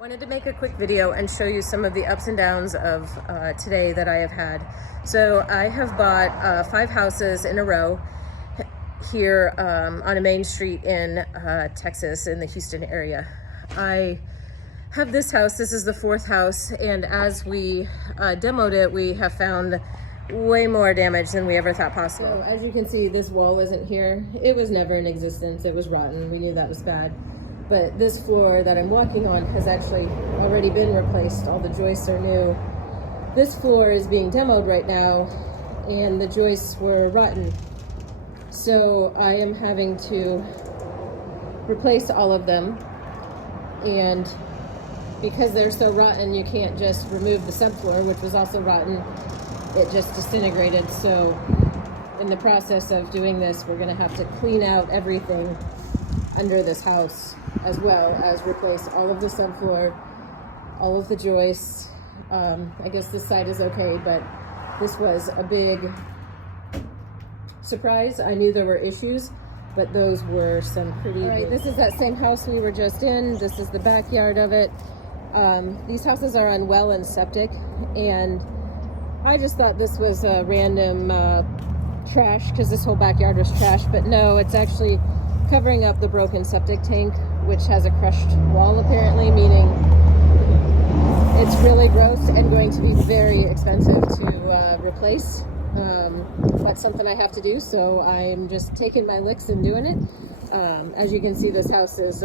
Wanted to make a quick video and show you some of the ups and downs of today that I have had. So I have bought 5 houses in a row here on a main street in Texas, in the Houston area. I have this house. This is the 4th house, and as we demoed it, we have found way more damage than we ever thought possible. So as you can see, this wall isn't here. It was never in existence. It was rotten. We knew that was bad. But this floor that I'm walking on has actually already been replaced. All the joists are new. This floor is being demoed right now, and the joists were rotten. So I am having to replace all of them. And because they're so rotten, you can't just remove the subfloor, which was also rotten. It just disintegrated. So in the process of doing this, we're gonna have to clean out everything under this house, as well as replace all of the subfloor, all of the joists. I guess this side is okay, but this was a big surprise. I knew there were issues, but those were some pretty All right, this is that same house we were just in. This is the backyard of it. These houses are on well and septic, and I just thought this was a random trash, because this whole backyard was trash, but no, it's actually covering up the broken septic tank, which has a crushed wall apparently, meaning it's really gross and going to be very expensive to replace. That's something I have to do, so I'm just taking my licks and doing it. As you can see, this house is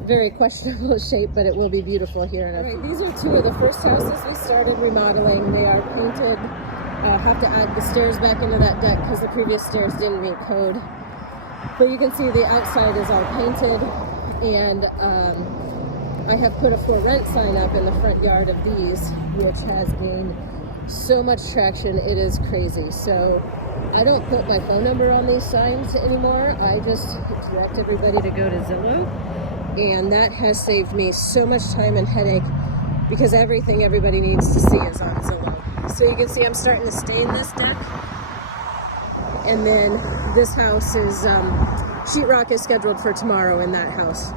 very questionable shape, but it will be beautiful here in a few. These are 2 of the first houses we started remodeling. They are painted. Have to add the stairs back into that deck because the previous stairs didn't meet code. But you can see the outside is all painted, and I have put a for rent sign up in the front yard of these, which has gained so much traction, it is crazy. So I don't put my phone number on these signs anymore. I just direct everybody to go to Zillow, and that has saved me so much time and headache, because everything everybody needs to see is on Zillow. So you can see I'm starting to stain this deck. And then this house is, sheetrock is scheduled for tomorrow in that house.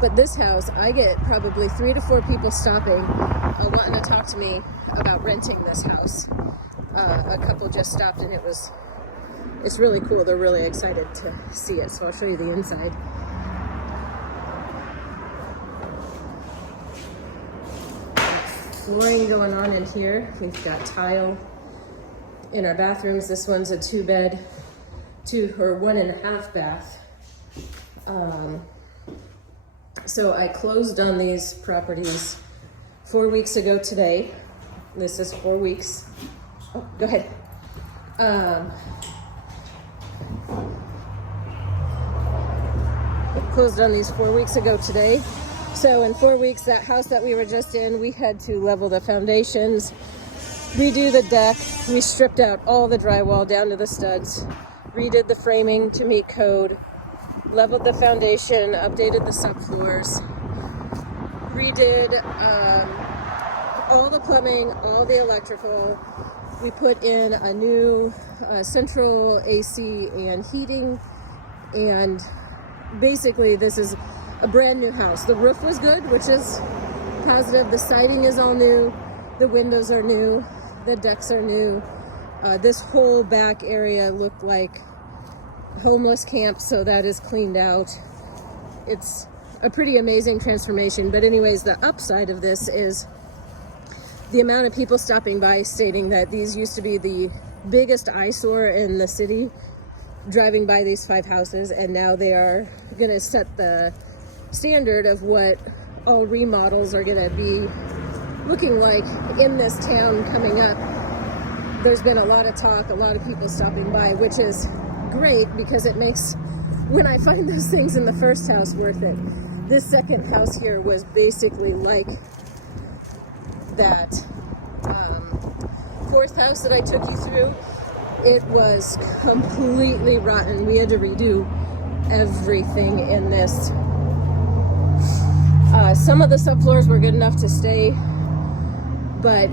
But this house, I get probably 3 to 4 people stopping, wanting to talk to me about renting this house. A couple just stopped, and it's really cool. They're really excited to see it. So I'll show you the inside. Flooring going on in here. We've got tile in our bathrooms. This one's a 2-bed, 1.5 bath. So I closed on these properties 4 weeks ago today. This is 4 weeks. Oh, go ahead. Closed on these 4 weeks ago today. So in 4 weeks, that house that we were just in, we had to level the foundations, redo the deck. We stripped out all the drywall down to the studs, redid the framing to meet code, leveled the foundation, updated the subfloors, redid all the plumbing, all the electrical. We put in a new central AC and heating, and basically this is a brand new house. The roof was good, which is positive. The siding is all new. The windows are new. The decks are new. This whole back area looked like homeless camp, so that is cleaned out. It's a pretty amazing transformation. But anyways, the upside of this is the amount of people stopping by stating that these used to be the biggest eyesore in the city, driving by these 5 houses, and now they are gonna set the standard of what all remodels are gonna be looking like in this town coming up. There's been a lot of talk, a lot of people stopping by, which is great, because it makes, when I find those things in the first house, worth it. This second house here was basically like that 4th house that I took you through. It was completely rotten. We had to redo everything in this. Some of the subfloors were good enough to stay, but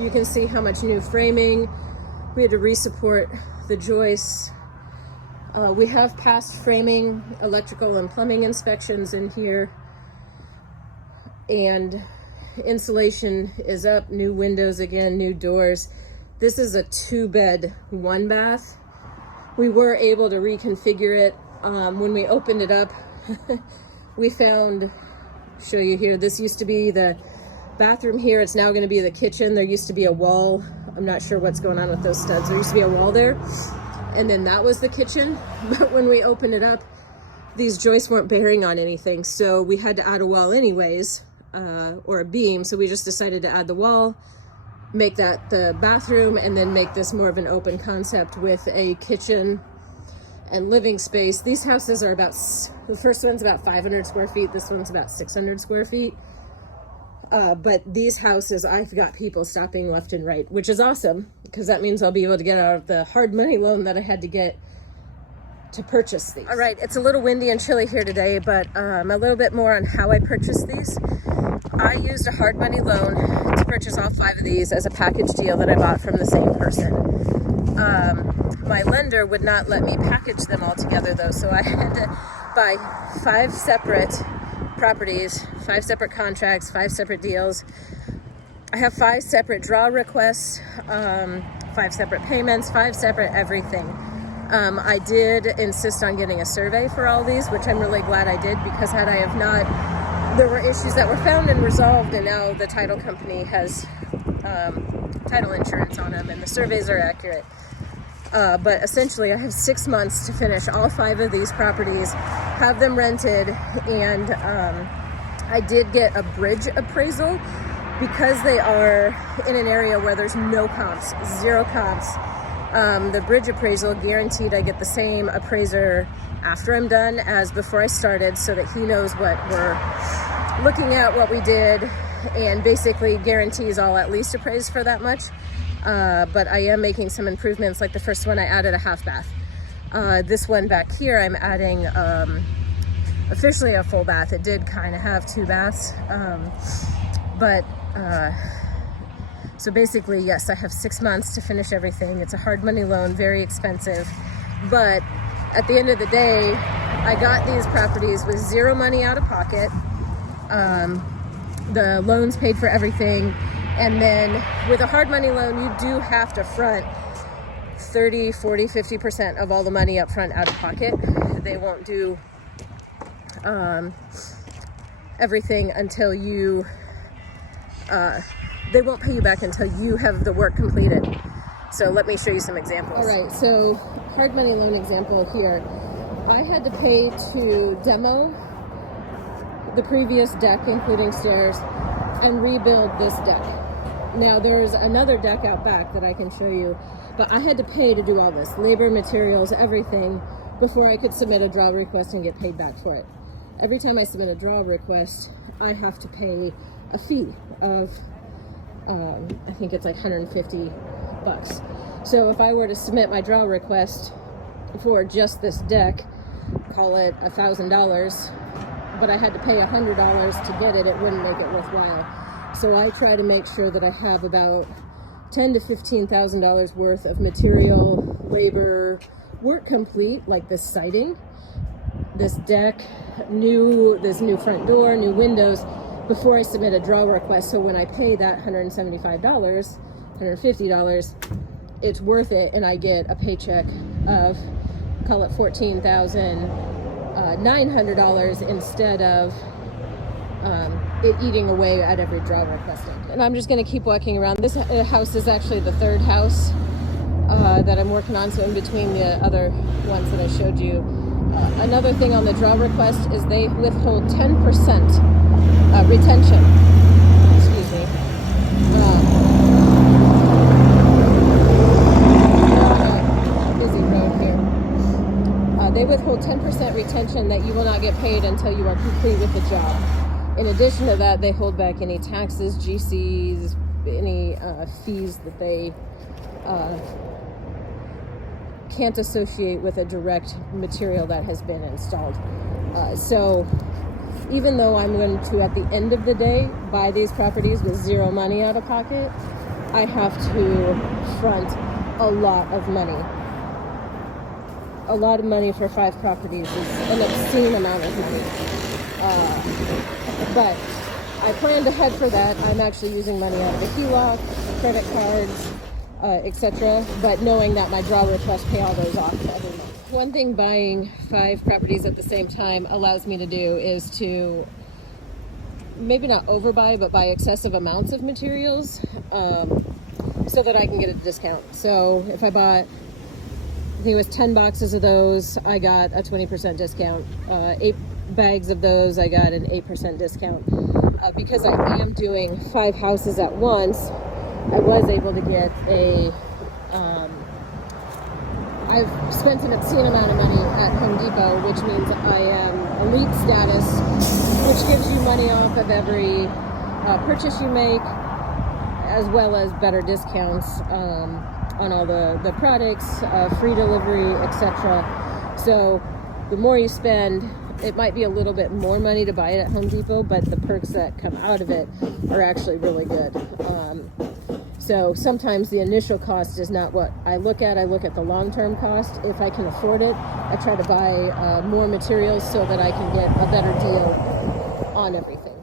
you can see how much new framing. We had to re-support the joists. We have passed framing, electrical, and plumbing inspections in here. and insulation is up, new windows again, new doors. This is a 2-bed, 1-bath. We were able to reconfigure it. When we opened it up, we found, show you here, this used to be the bathroom here. It's now going to be the kitchen. There used to be a wall. I'm not sure what's going on with those studs. There used to be a wall there, and then that was the kitchen. But when we opened it up, these joists weren't bearing on anything, so we had to add a wall anyways, or a beam. So we just decided to add the wall, make that the bathroom, and then make this more of an open concept with a kitchen and living space. These houses are about, the first one's about 500 square feet. This one's about 600 square feet. But these houses, I've got people stopping left and right, which is awesome, because that means I'll be able to get out of the hard money loan that I had to get to purchase these. All right, it's a little windy and chilly here today, but a little bit more on how I purchased these. I used a hard money loan to purchase all 5 of these as a package deal that I bought from the same person. My lender would not let me package them all together though, so I had to buy 5 separate properties, 5 separate contracts, 5 separate deals. I have 5 separate draw requests, 5 separate payments, 5 separate everything. I did insist on getting a survey for all these, which I'm really glad I did, because had I have not, there were issues that were found and resolved, and now the title company has title insurance on them, and the surveys are accurate. But essentially I have 6 months to finish all 5 of these properties, have them rented, and I did get a bridge appraisal because they are in an area where there's no comps, 0 comps. The bridge appraisal guaranteed I get the same appraiser after I'm done as before I started, so that he knows what we're looking at, what we did, and basically guarantees I'll at least appraise for that much. But I am making some improvements. Like the first one, I added a half bath. This one back here, I'm adding officially a full bath. It did kind of have 2 baths, so basically, yes, I have 6 months to finish everything. It's a hard money loan, very expensive, but at the end of the day, I got these properties with 0 money out of pocket. The loans paid for everything. And then with a hard money loan, you do have to front 30, 40, 50% of all the money up front out of pocket. They won't do everything until you, they won't pay you back until you have the work completed. So let me show you some examples. All right, so hard money loan example here. I had to pay to demo the previous deck, including stairs, and rebuild this deck. Now there's another deck out back that I can show you, but I had to pay to do all this, labor, materials, everything, before I could submit a draw request and get paid back for it. Every time I submit a draw request, I have to pay a fee of, I think it's like 150 bucks. So if I were to submit my draw request for just this deck, call it $1,000, but I had to pay $100 to get it, it wouldn't make it worthwhile. So I try to make sure that I have about $10,000 to $15,000 worth of material, labor, work complete, like this siding, this deck, this new front door, new windows, before I submit a draw request. So when I pay that $175, $150, it's worth it, and I get a paycheck of, call it $14,900 instead of it eating away at every draw requested. And I'm just going to keep walking around. This house is actually the 3rd house that I'm working on, so in between the other ones that I showed you. Another thing on the draw request is they withhold 10% retention. Excuse me. Busy road here. They withhold 10% retention that you will not get paid until you are complete with the job. In addition to that, they hold back any taxes, GCs, any fees that they can't associate with a direct material that has been installed. So even though I'm going to, at the end of the day, buy these properties with 0 money out of pocket, I have to front a lot of money. A lot of money for 5 properties is an obscene amount of money. But I planned ahead for that. I'm actually using money out of a HELOC, credit cards, etc., but knowing that my draw will trust pay all those off every month. One thing buying 5 properties at the same time allows me to do is to maybe not overbuy, but buy excessive amounts of materials so that I can get a discount. So if I bought, I think it was 10 boxes of those, I got a 20% discount. 8 bags of those, I got an 8% discount. Because I am doing 5 houses at once, I was able to get a, I've spent an obscene amount of money at Home Depot, which means I am elite status, which gives you money off of every purchase you make, as well as better discounts on all the products, free delivery, etc. So the more you spend, it might be a little bit more money to buy it at Home Depot, but the perks that come out of it are actually really good. So sometimes the initial cost is not what I look at. I look at the long-term cost. If I can afford it, I try to buy more materials so that I can get a better deal on everything.